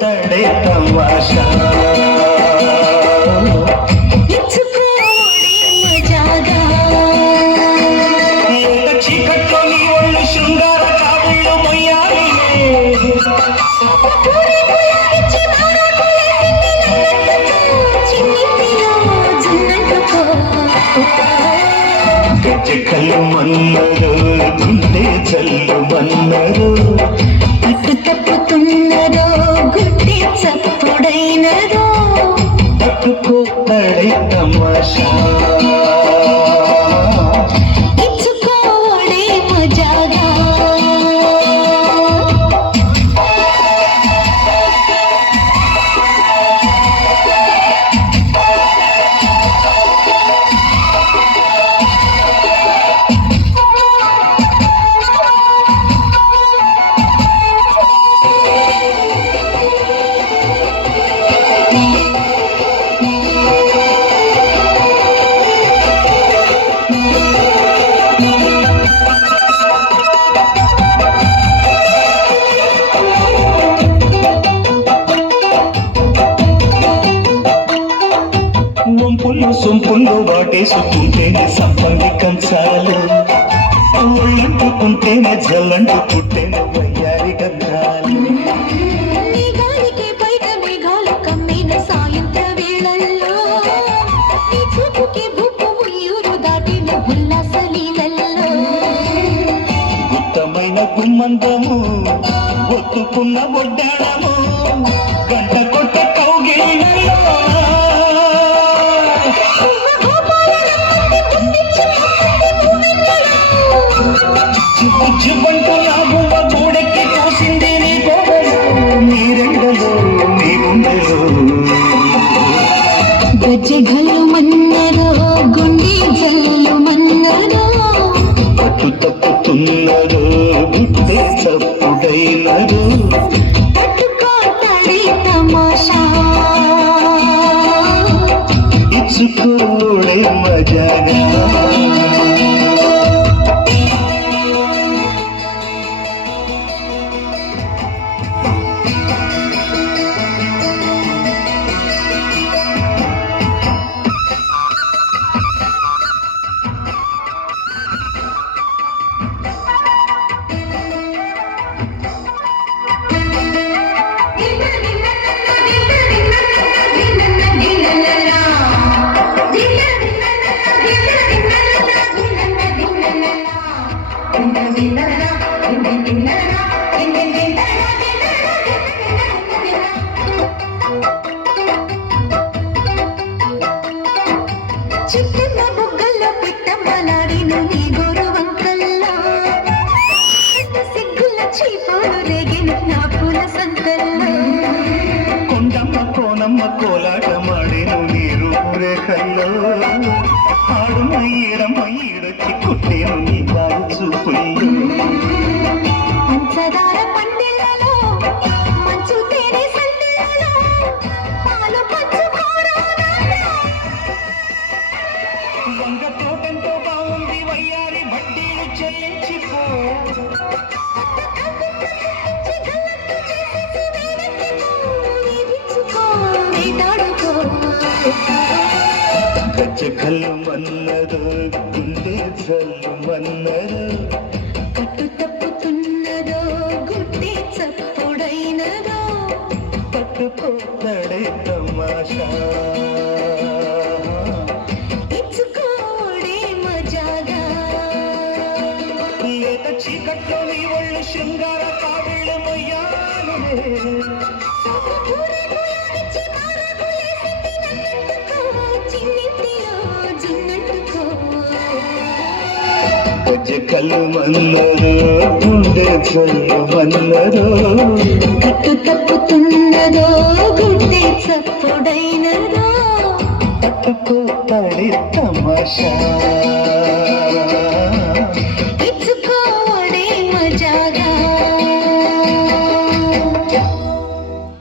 తడే తమాషా చీకట్లో నీ ఒళ్ళు శృంగార కావుళ్ళు మొయ్యాలి గజకలు మన్నరు గుండె చల్లు మన్నరు అటు తప్పుతున్నదో గుడ్డి చప్పుడైనదో పట్టుకోతడే తమాషా ఇచ్చుకోవడే మజాగా వంపుల్లో సొంపుల్లో వాటేసుకుంటేనే సంపంగి కంచాలు ఒళ్ళంటుకుంటేనే జల్లంటు పుట్టేనే వయ్యారి గంధాలు నీ గాలికి బయట మేఘాలు కమ్మిన సాయంత్ర వేళల్లో నీ చూపుకి బుప్పు ఉయ్యూరు దాటిన ఉల్లాస లీలల్లో ఉత్తమైన గుమ్మందము ఒత్తుకున్న ఒడ్డాడము గంట కొట్ట కౌగిళ్ళలో చిప్పుంటూ నా బువ్వ గూడెక్కి చూసింది నీ గోడలో నీ రెండలో నీ గుండెలో గజ్జెగల్లు మన్నదో గుండె జల్లు మన్నదో పట్టు తప్పుతున్నదో గుడ్డే చప్పుడైనదో పట్టుకోతడే తమాషా ఇచ్చుకోడే మజాగా చిన్న బుగ్గల్లో పెట్టమ్మలాడిను నీ గోరు వంకల్లో సిగ్గుల చీపోలు రేగిన నా పూల సంతల్లో కొండమ్మ కోనమ్మ కోలాటమాడేను నీ రూపురేఖల్లో ఆడున్న ఈడమ్మ ఈడొచ్చి కుట్టేను నీ బాగు చూపుల్లో పంచదార పండిళ్ళలో మంచు తేనె సందిళ్ళలో పాలు పంచుకోరా వంగ తోటంతో బాగుంది వయ్యారి వడ్డీలు చెల్లించిపో గజ్జకల్లు మన్నదు గుండె జల్లు మన్నదు పట్టు తప్పుతున్నదో గుడ్డి చప్పుడైనదో పట్టుకోతడే తమాషా ఇచ్చుకోడే మజాగా లేత చీకట్లో నీ ఒళ్ళు శృంగార కావిళ్ళు మొయ్యాలులే గజ్జకల్లు మన్నరు గుండె జల్లు మన్నరు కట్టు తప్పుతున్నదో గుడ్డి చప్పుడైనదో పట్టుకోతడే తమాషా ఇచ్చుకోడే మజాగా